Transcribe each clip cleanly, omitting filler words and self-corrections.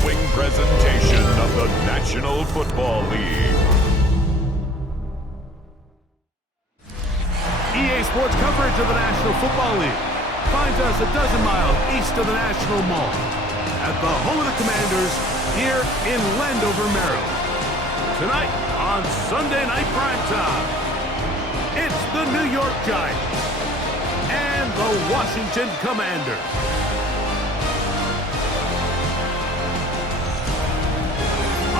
following presentation of the National Football League. EA Sports coverage of the National Football League finds us a dozen miles east of the National Mall at the home of the Commanders here in Landover, Maryland. Tonight on Sunday Night Primetime, it's the New York Giants and the Washington Commanders.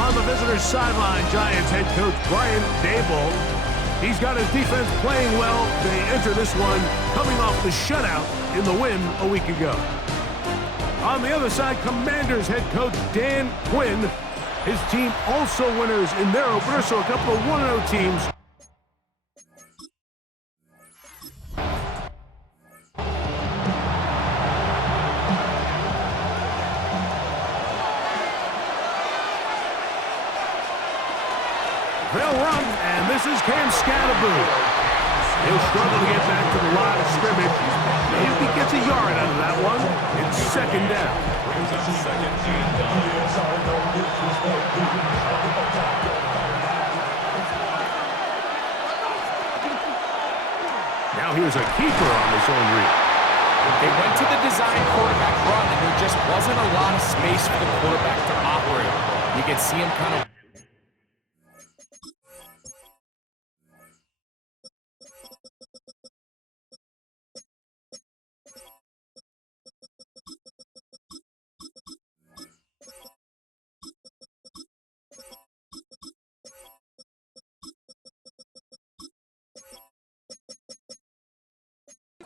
On the visitors' sideline, Giants head coach Brian Daboll. He's got his defense playing well. They enter this one coming off the shutout in the win a week ago. On the other side, Commanders head coach Dan Quinn. His team also winners in their opener, so a couple of 1-0 teams. They'll run, and this is Cam Scatterboo. He'll struggle to get back to the line of scrimmage. If he gets a yard out of that one, it's second down. Now here's a keeper on this own read. They went to the design quarterback run, and there just wasn't a lot of space for the quarterback to operate. You can see him kind of...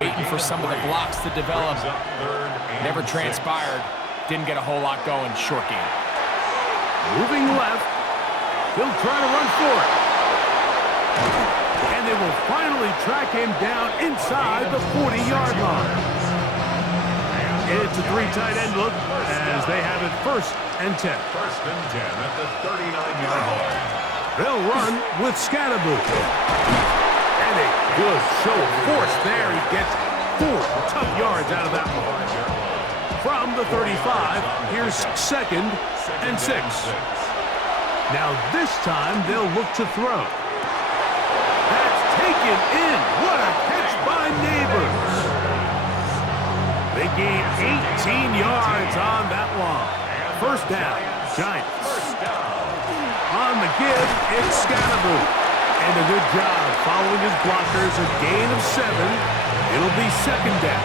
waiting for some of the blocks to develop. Never transpired. Didn't get a whole lot going. Short game. Moving left. He'll try to run for it. And they will finally track him down inside the 40-yard line. It's a three tight end look as they have it first and 10. First and 10 at the 39-yard line. They'll run with Scatterboo. And a good show of force there. He gets 4 tough yards out of that one. From the 35, here's second and 6. Now this time they'll look to throw. That's taken in. What a catch by Neighbors. They gain 18 yards on that one. First down, Giants. On the give, it's Scatterboo. And a good job following his blockers, a gain of 7. It'll be second down.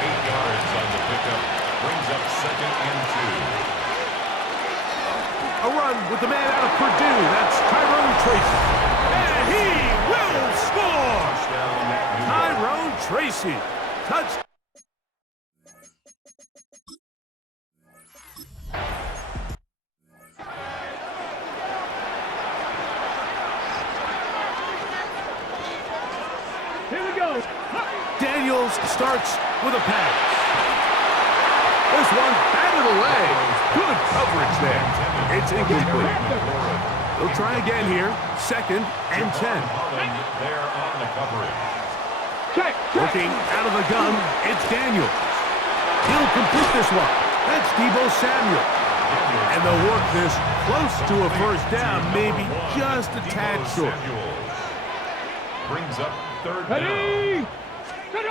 8 yards on the pickup. Brings up second and 2. A run with the man out of Purdue. That's Tyrone Tracy. And he will score! Tyrone Tracy. Touchdown. Here we go. Daniels starts with a pass. This one batted away. Good coverage there. It's incomplete. They'll try again here. Second and 10. There on the coverage. Looking out of the gun, it's Daniels. He'll complete this one. That's Deebo Samuel. And they'll work this close to a first down, maybe just a tad short. Brings up third down.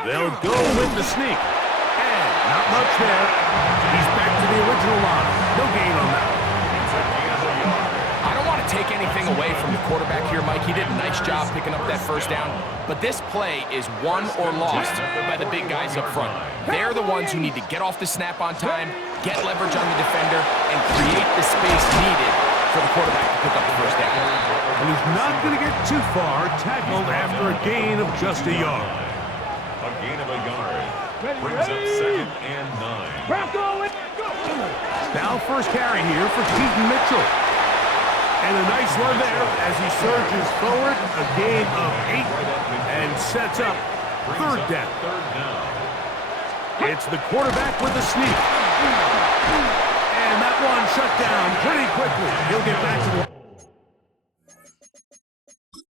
They'll go with the sneak. And not much there. He's back to the original line. No gain on that. I don't want to take anything away from the quarterback here, Mike. He did a nice job picking up that first down. But this play is won or lost by the big guys up front. They're the ones who need to get off the snap on time, get leverage on the defender, and create the space needed for the quarterback to pick up the first down. And he's not going to get too far, tackled after a gain of just a yard. A gain of a yard. Brings up second and 9. Now first carry here for Keaton Mitchell. And a nice run there as he surges forward, a gain of 8, and sets up third down. It's the quarterback with the sneak. And that one shut down pretty quickly. He'll get back to the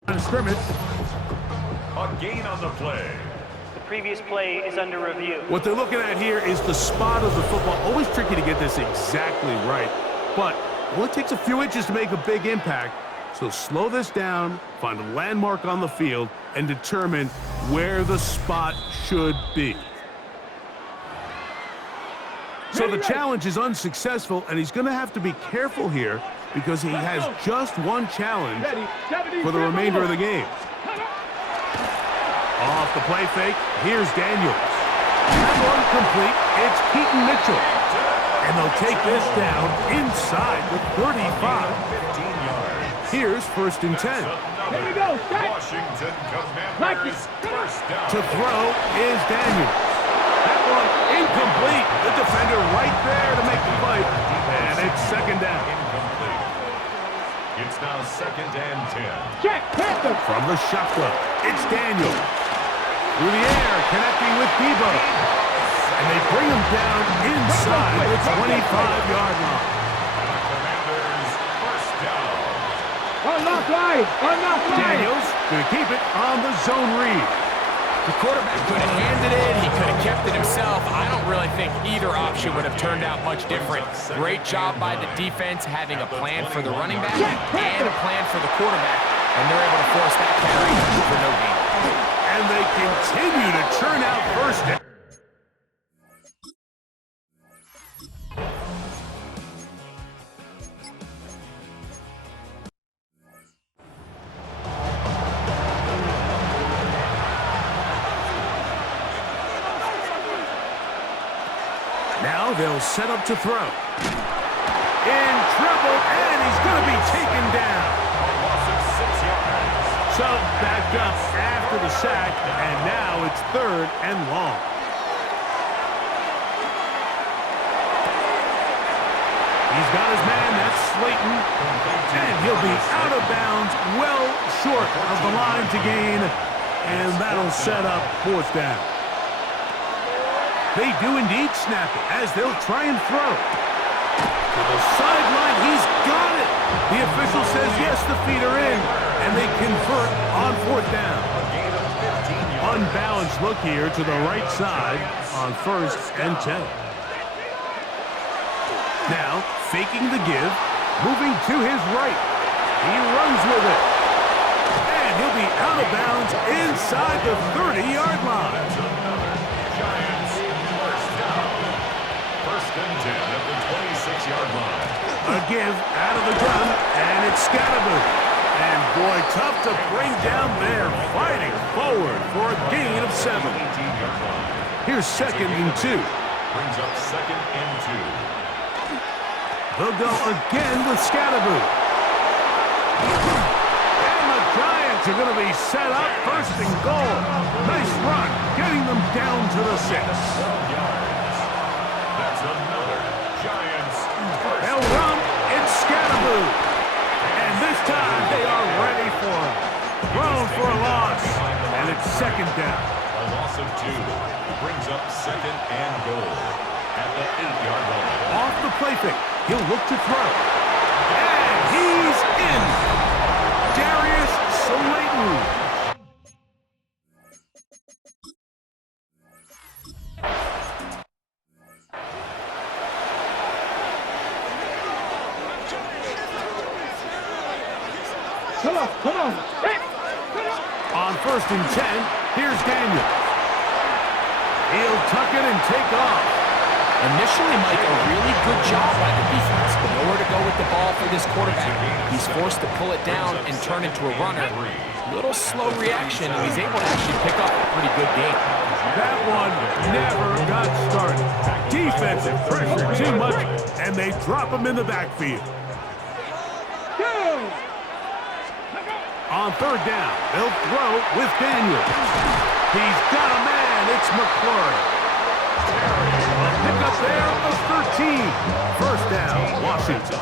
line of scrimmage. A gain on the play. previous play is under review. What they're looking at here is the spot of the football. Always tricky to get this exactly right, but it only takes a few inches to make a big impact. So slow this down, find a landmark on the field, and determine where the spot should be. So the challenge is unsuccessful, and he's going to have to be careful here because he has just one challenge for the remainder of the game. Off the play fake, here's Daniels. That one complete, it's Keaton Mitchell. And they'll take this down inside the 35. Here's 1st and 10. Here we go. Washington Commanders first down. To throw is Daniels. That one incomplete. The defender right there to make the play. And it's 2nd down. Incomplete. It's now 2nd and 10. Check, Panther. From the shotgun, it's Daniels. Through the air, connecting with Debo. And they bring him down inside the 25-yard line. Commanders first down. Unlock line. Daniels going to keep it on the zone read. The quarterback could have handed it. He could have kept it himself. I don't really think either option would have turned out much different. Great job by the defense having a plan for the running back and a plan for the quarterback, and they're able to force that carry for no gain. And they continue to churn out first down. Now they'll set up to throw. In trouble, and he's going to be taken down. Loss of 6 yards. So backed up after the sack, and now it's 3rd and long. He's got his man, that's Slayton, and he'll be out of bounds, well short of the line to gain, and that'll set up 4th down. They do indeed snap it as they'll try and throw. To the sideline, he's got it. The official says yes, the feet are in, and they convert on 4th down. Unbalanced look here to the right side on 1st and 10. Now, faking the give, moving to his right. He runs with it. And he'll be out of bounds inside the 30-yard line. At the 26-yard line. A give out of the gun, and it's Scatterboot. And boy, tough to bring down there, fighting forward for a gain of 7. 18-yard line. Here's 2nd and 2. Brings up 2nd and 2. They'll go again with Scatterboot. And the Giants are going to be set up 1st and goal. Nice run, getting them down to the 6. 12 yards. That's another Giants. They'll run, it's Scatterboot. And this time they are ready for him. Thrown for a loss, and it's 2nd down. A loss of 2 brings up 2nd and goal at the 8-yard line. Off the play fake, he'll look to throw. And he's in. Darius Slayton. Come on. On 1st and 10, here's Daniels. He'll tuck it and take off. Initially, Mike, a really good job by the defense. But nowhere to go with the ball for this quarterback. He's forced to pull it down and turn into a runner. Little slow reaction, and he's able to actually pick up a pretty good game. That one never got started. Defensive pressure too much, and they drop him in the backfield. On 3rd down, they'll throw with Daniels. He's got a man, it's McClure. A pickup there of 13. 1st down, Washington.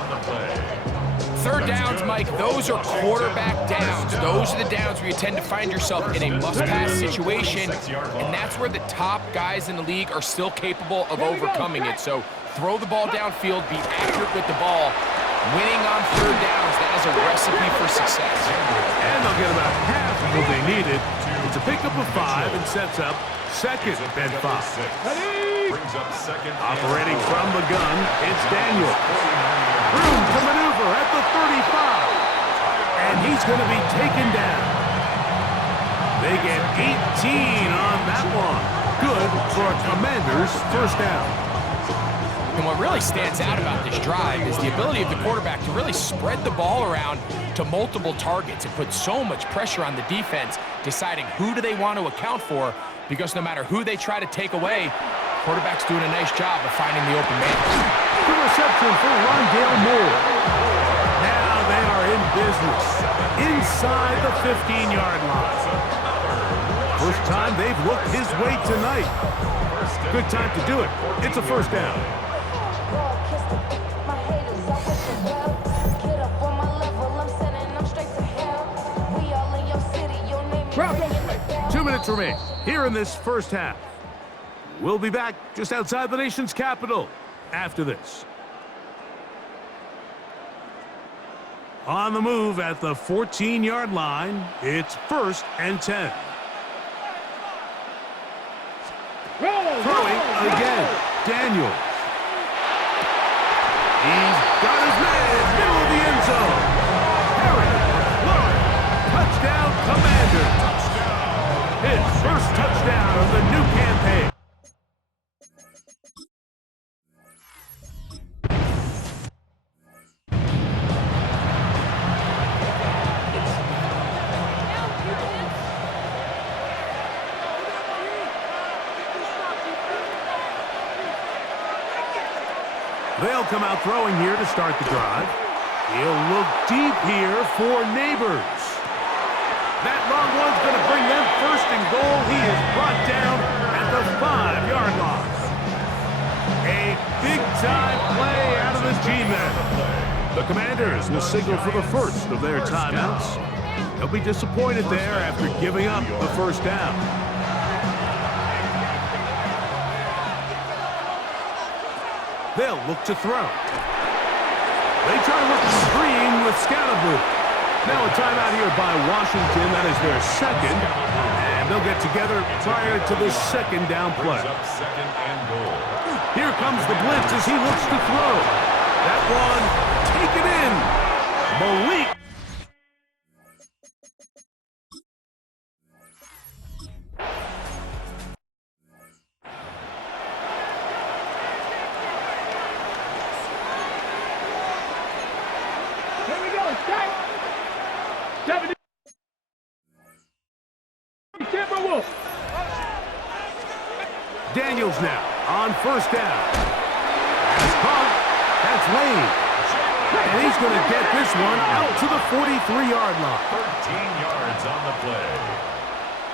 3rd downs, Mike, those are quarterback downs. Those are the downs where you tend to find yourself in a must-pass situation, and that's where the top guys in the league are still capable of overcoming it. So throw the ball downfield, be accurate with the ball. Winning on 3rd downs, that is a recipe for success. And they'll get about half of what they needed. It's a pickup of 5 and sets up Second and 5. Brings up second. Operating from the gun, it's Daniel. Room to maneuver at the 35. And he's going to be taken down. They get 18 on that one. Good for a Commanders first down. And what really stands out about this drive is the ability of the quarterback to really spread the ball around to multiple targets and put so much pressure on the defense, deciding who do they want to account for, because no matter who they try to take away, quarterback's doing a nice job of finding the open man. Good reception for Rondale Moore. Now they are in business inside the 15-yard line. First time they've looked his way tonight. Good time to do it. It's a first down. 2 minutes remain here in this first half. We'll be back just outside the nation's capital after this. On the move at the 14-yard line, it's 1st and 10. Throwing again, Daniels. He's got his man, middle of the end zone. Harry, Lawrence, touchdown, Commander. His first touchdown of the new campaign. They'll come out throwing here to start the drive. He'll look deep here for Neighbors. That long one's going to bring them first and goal. He is brought down at the 5-yard line. A big-time play out of the G-men. The Commanders will signal for the first of their timeouts. They'll be disappointed there after giving up the first down. They'll look to throw. They try to work the screen with Scalaboo. Now a timeout here by Washington. That is their second. And they'll get together prior to the second down play. Here comes the blitz as he looks to throw. That one taken in. Malik. Daniels now on first down. That's caught. That's Lane. And he's going to get this one out to the 43-yard line. 13 yards on the play.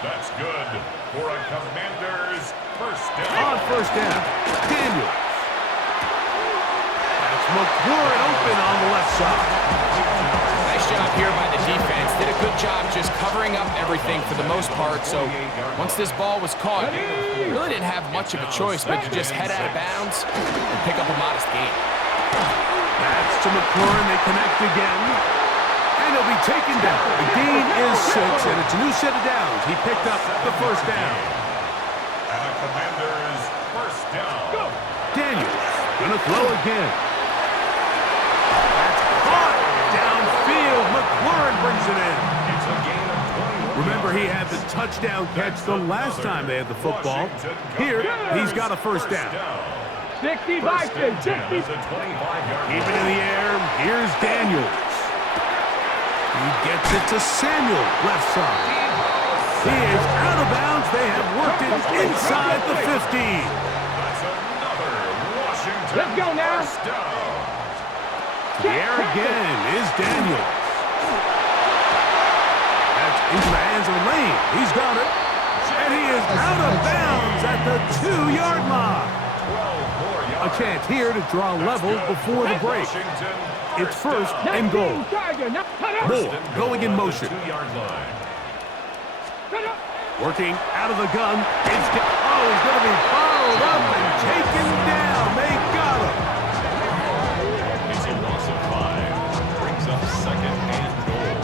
That's good for a Commanders first down. On first down, Daniels. That's McLaurin open on the left side. Nice job here by the defense. Did a good job just covering up everything for the most part. So once this ball was caught, you really didn't have much of a choice but to just head out of bounds and pick up a modest gain. That's to McLaurin. They connect again. And he'll be taken down. The gain is 6, and it's a new set of downs. He picked up the first down. And a Commanders first down. Daniels going to throw again. That's caught downfield. McLaurin brings it in. It's a gain of 21. Remember, he had the touchdown catch the last time they had the football. Here, he's got a first down. 60 First and 10 60. is a 25-yard. Keep it in the air. Here's Daniels. He gets it to Samuel, left side. He is out of bounds. They have worked it inside the 15. That's another Washington Let's go now. first down. The air again is Daniels. That's into the hands of Lane. He's got it. And he is out of bounds at the 2-yard line. 12 more A yards. chance here to draw level before the break. Washington It's first down. and goal. Now, Moore going in motion. 2-yard line. Working out of the gun. It's he's going to be fouled up and taken down. They got him. It's a loss of 5. Brings up second and goal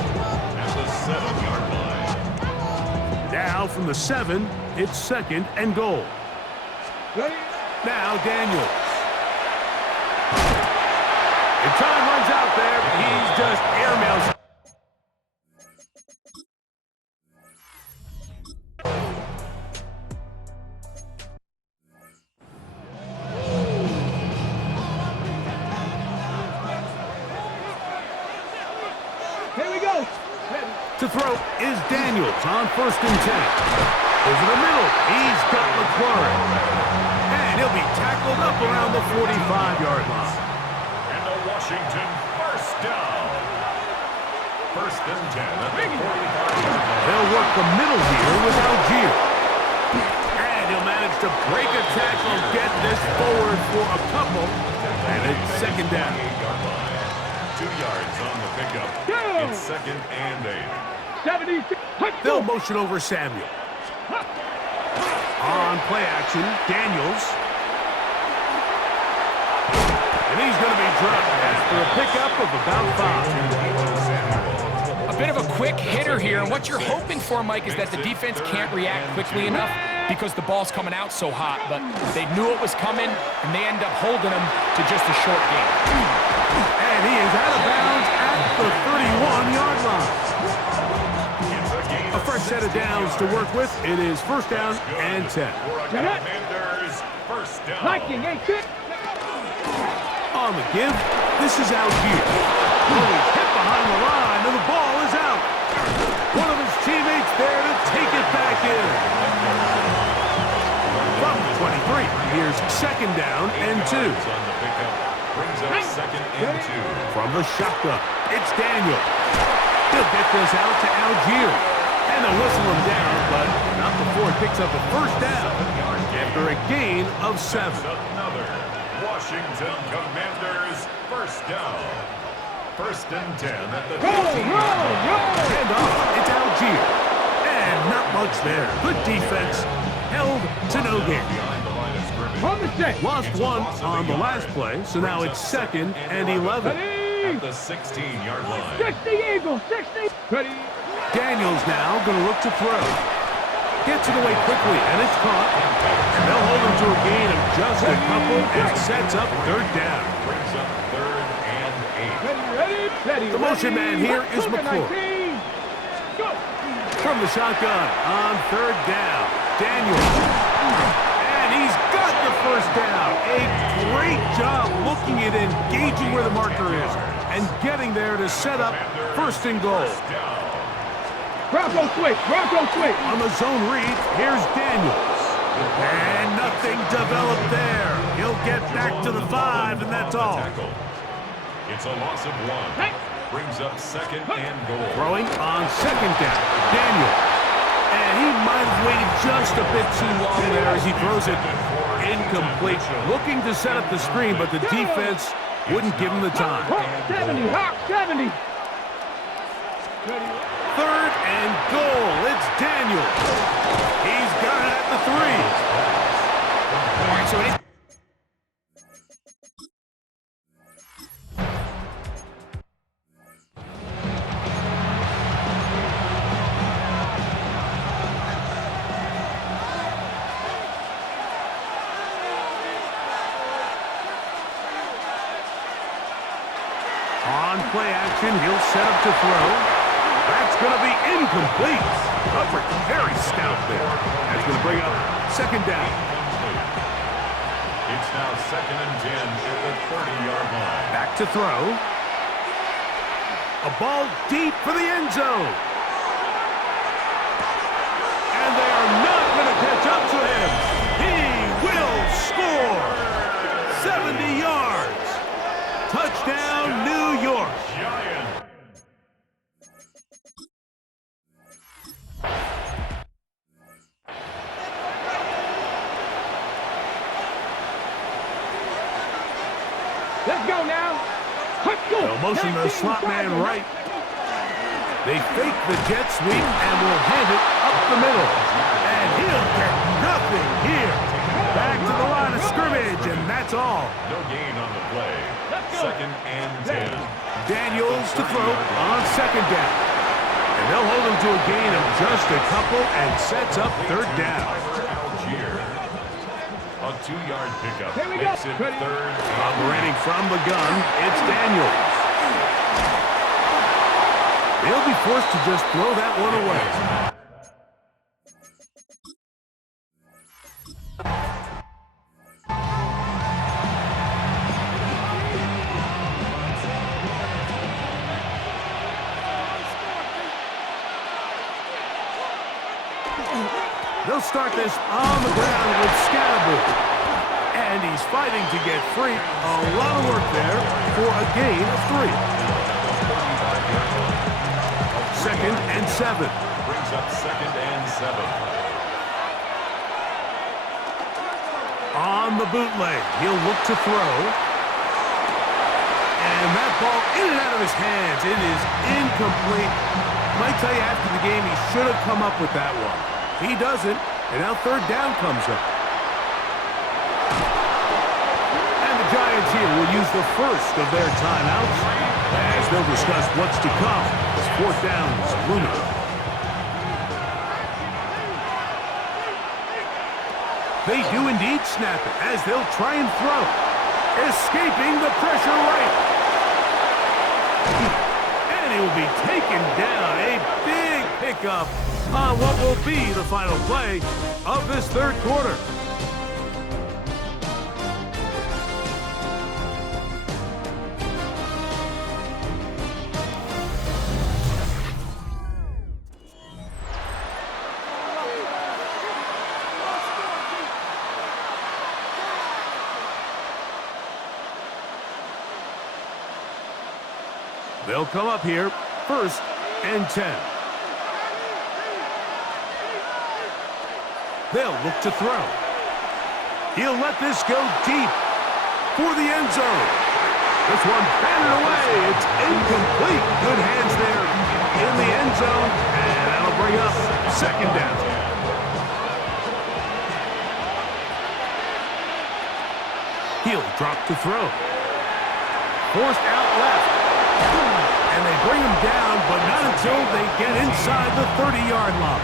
at the 7-yard line. Now from the 7, It's 2nd and goal. Ready? Now Daniels. And time runs out there. He's just airmails. Here we go. To throw is Daniels on 1st and 10. Over the middle, he's got McLaurin. And he'll be tackled up around the 45-yard line. And the Washington first down. 1st and 10 at the 45-yard line. They'll work the middle here with Algier. And he'll manage to break a tackle, get this forward for a couple. And it's 2nd down. 2 yards on the pickup. It's 2nd and 8. 76. They'll motion over Samuel. On play action, Daniels. And he's going to be dropped after a pickup of about 5. A bit of a quick hitter here, and what you're hoping for, Mike, is that the defense can't react quickly enough because the ball's coming out so hot, but they knew it was coming, and they end up holding them to just a short game. And he is out of bounds at the 31-yard line. A fresh set of downs to work with. It is 1st down and 10. Commanders first down. Viking ain't good. On the give, this is Algier. Oh, he's hit behind the line, and the ball is out. One of his teammates there to take it back in. From the 23, here's 2nd down and 2. On the pickup brings up 2nd and 2. From the shotgun, it's Daniel. He'll get this out to Algier. And they'll whistle him down, but not before he picks up a 1st down after a gain of 7. Another Washington Commanders first down. 1st and 10 at the 15. And off, it's Algier. And not much there. Good defense. Held to no gain. Behind the line of scrimmage. On the set. Lost one on the last play, so now it's 2nd and 11. At the 16-yard line. 60 Eagles. 60. Ready? Daniels now going to look to throw. Gets it away quickly, and it's caught. And they'll hold him to a gain of just a couple, and sets up 3rd down. Brings up 3rd and 8. Ready. The motion man here is McClure. Go. From the shotgun on 3rd down, Daniels. And he's got the 1st down. A great job looking at engaging where the marker is and getting there to set up 1st and goal. Bronco switch. Bronco switch. On the zone read, here's Daniels. And nothing developed there. He'll get back to the 5, and that's all. It's a loss of 1. Brings up 2nd and goal. Throwing on 2nd down, Daniels. And he might have waited just a bit too long there as he throws it incomplete. Looking to set up the screen, but the defense wouldn't give him the time. Hawk 70. Hawk 70. 3rd and goal. It's Daniels. He's got it at the 3. All right, so it is. On play action, he'll set up to throw. That's going to be incomplete. Coverage very stout there. That's going to bring up 2nd down. It's now 2nd and 10 at the 30-yard line. Back to throw. A ball deep for the end zone. And they are not going to catch up to him. He will score. 70 yards. Touchdown, New York. Giant. Let's go now. Let's go. They'll motion the slot man right. They fake the jet sweep and will hand it up the middle. And he'll get nothing here. Back to the line of scrimmage, and that's all. No gain on the play. 2nd and 10. Daniels to throw on 2nd down. And And they'll hold him to a gain of just a couple and sets up third down. A 2-yard pickup Here we go. makes it third. Operating from the gun, it's Daniels. He'll be forced to just throw that one away. They'll start this on the ground with Scadaboo. And he's fighting to get free. A lot of work there for a gain of 3. 2nd and 7. Brings up 2nd and 7. On the bootleg, he'll look to throw. And that ball in and out of his hands. It is incomplete. Might tell you after the game he should have come up with that one. He doesn't, and now third down comes up. And the Giants here will use the first of their timeouts as they'll discuss what's to come as fourth down's looming. They do indeed snap it as they'll try and throw. Escaping the pressure right. And he will be taken down. A big pickup on what will be the final play of this third quarter. They'll come up here, 1st and 10. They'll look to throw. He'll let this go deep for the end zone. This one batted away. It's incomplete. Good hands there in the end zone. And that'll bring up 2nd down. He'll drop to throw. Forced out left. And they bring him down, but not until they get inside the 30-yard line.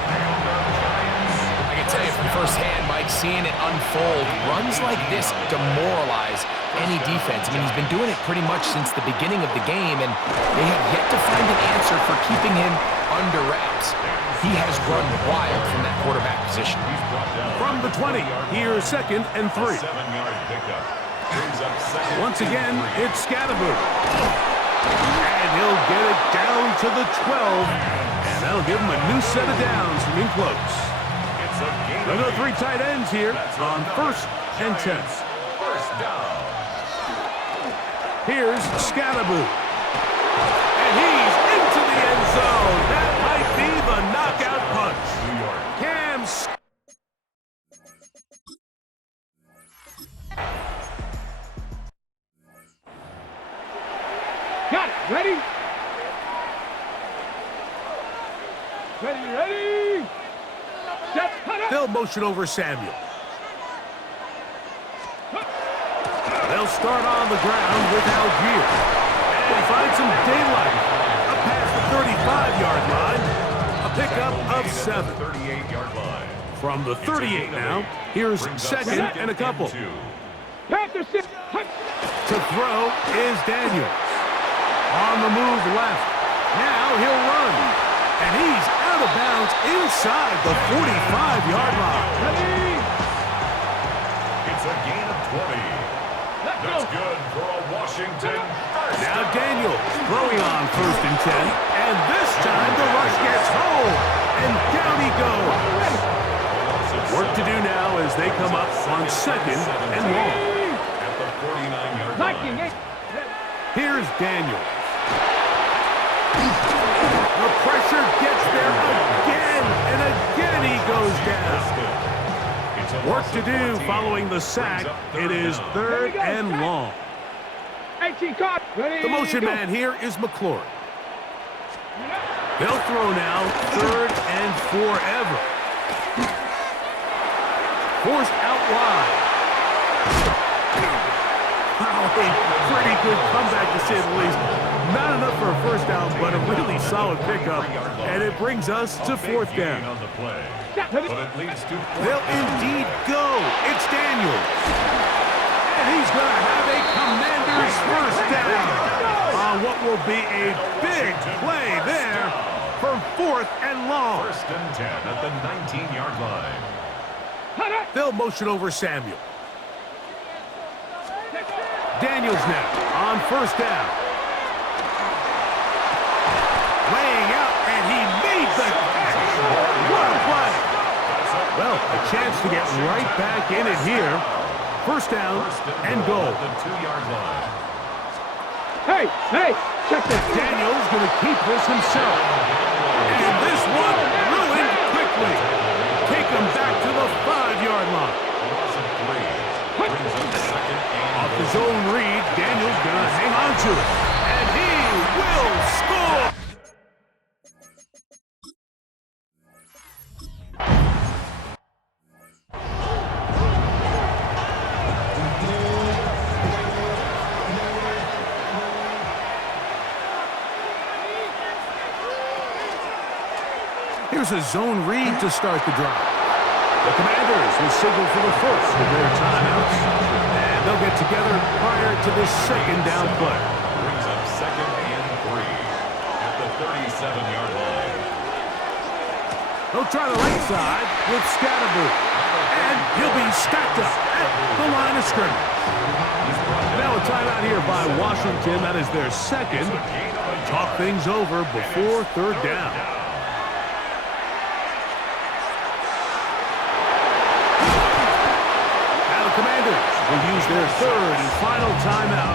I can tell you from firsthand, Mike, seeing it unfold, runs like this demoralize any defense. I mean, he's been doing it pretty much since the beginning of the game, and they have yet to find an answer for keeping him under wraps. He has run wild from that quarterback position. From the 20, here's 2nd and 3. 7-yard pickup. Once again, it's Scadaboo. And he'll get it down to the 12. And that'll give him a new set of downs from in close. They'll go 3 tight ends here on 1st and 10. First down. Here's Scadaboo. And he's into the end zone. That might be the knockout punch. Cam Got it. Ready? Ready? Set. Cut up. They'll motion over Samuel. They'll start on the ground with Algier. And find some daylight. Up past the 35-yard line. A pickup of 7. 38-yard line. From the 38 now, here's 2nd and a couple. Panther sit. To throw is Daniels. On the move left. Now he'll run. And he's out of bounds inside the 45-yard line. Ready? It's a gain of 20. That's good for a Washington first. Now Daniels throwing on 1st and 10. And this time the rush gets home. And down he goes. Work to do now as they come up on 2nd and long. At the 49-yard line. Here's Daniels. The pressure gets there again, and again he goes down. Work to do following the sack. It is 3rd and long. 18 caught. Ready? The motion man here is McLaurin. They'll throw now 3rd and forever. Forced out wide. Oh, a pretty good comeback, to say the least. Not enough for a first down, but a really solid pickup. And it brings us to fourth down. On the play, but it leads to They'll indeed go. It's Daniels. And he's going to have a Commander's first down on what will be a big play there for fourth and long. first and 10 at the 19-yard line. They'll motion over Samuel. Daniels now on first down. Laying out, and he made the catch. What a play. Well, a chance to get right back in it here. First down and goal. The 2-yard line. Hey, check this. Daniels going to keep this himself. And this one ruined quickly. Take him back to the 5-yard line. Loss of 3. Brings up second and Off his own read, Daniels going to hang on to it. And he will score. Here's a zone read to start the drive. The Commanders will signal for the first of their timeouts. And they'll get together prior to the second down play. brings up second and 3 at the 37-yard line. They'll try the right side with Scatterboot. And he'll be stacked up at the line of scrimmage. Now a timeout here by Washington. That is their second. Talk things over before third down. Will use their third and final timeout.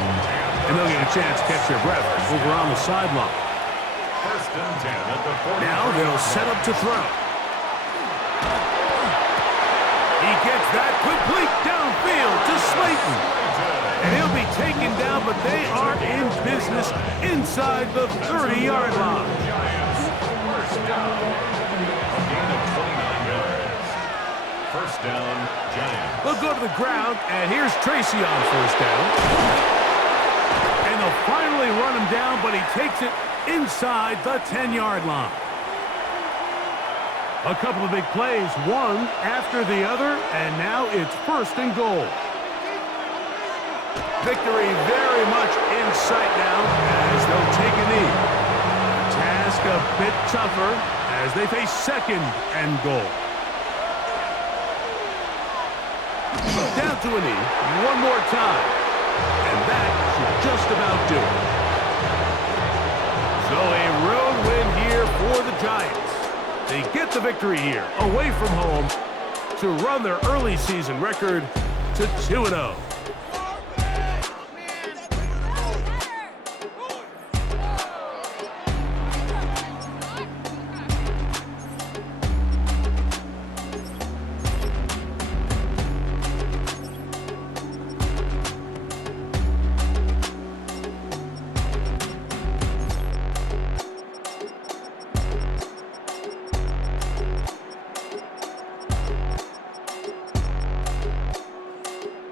And they'll get a chance to catch their breath over on the sideline. First and 10 at the 40. Now they'll set up to throw. He gets that complete downfield to Slayton. And he'll be taken down, but they are in business inside the 30-yard line. First down. A gain of 29 yards. First down, Giants. They'll go to the ground, and here's Tracy on first down. And they'll finally run him down, but he takes it inside the 10-yard line. A couple of big plays, one after the other, and now it's first and goal. Victory very much in sight now as they'll take a knee. Task a bit tougher as they face second and goal. Down to a knee one more time. And that should just about do it. So a road win here for the Giants. They get the victory here away from home to run their early season record to 2-0.